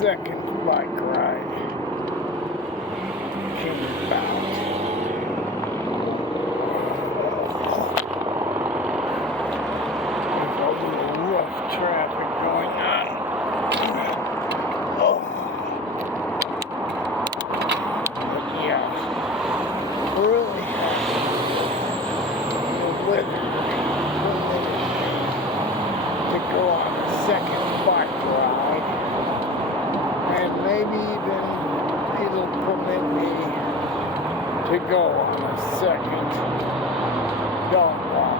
second bike ride came about. There's a little rough traffic going on. Oh. But yeah, really happy. The weather permitted to go on a second bike ride, and maybe even it'll permit me to go on a second dog walk.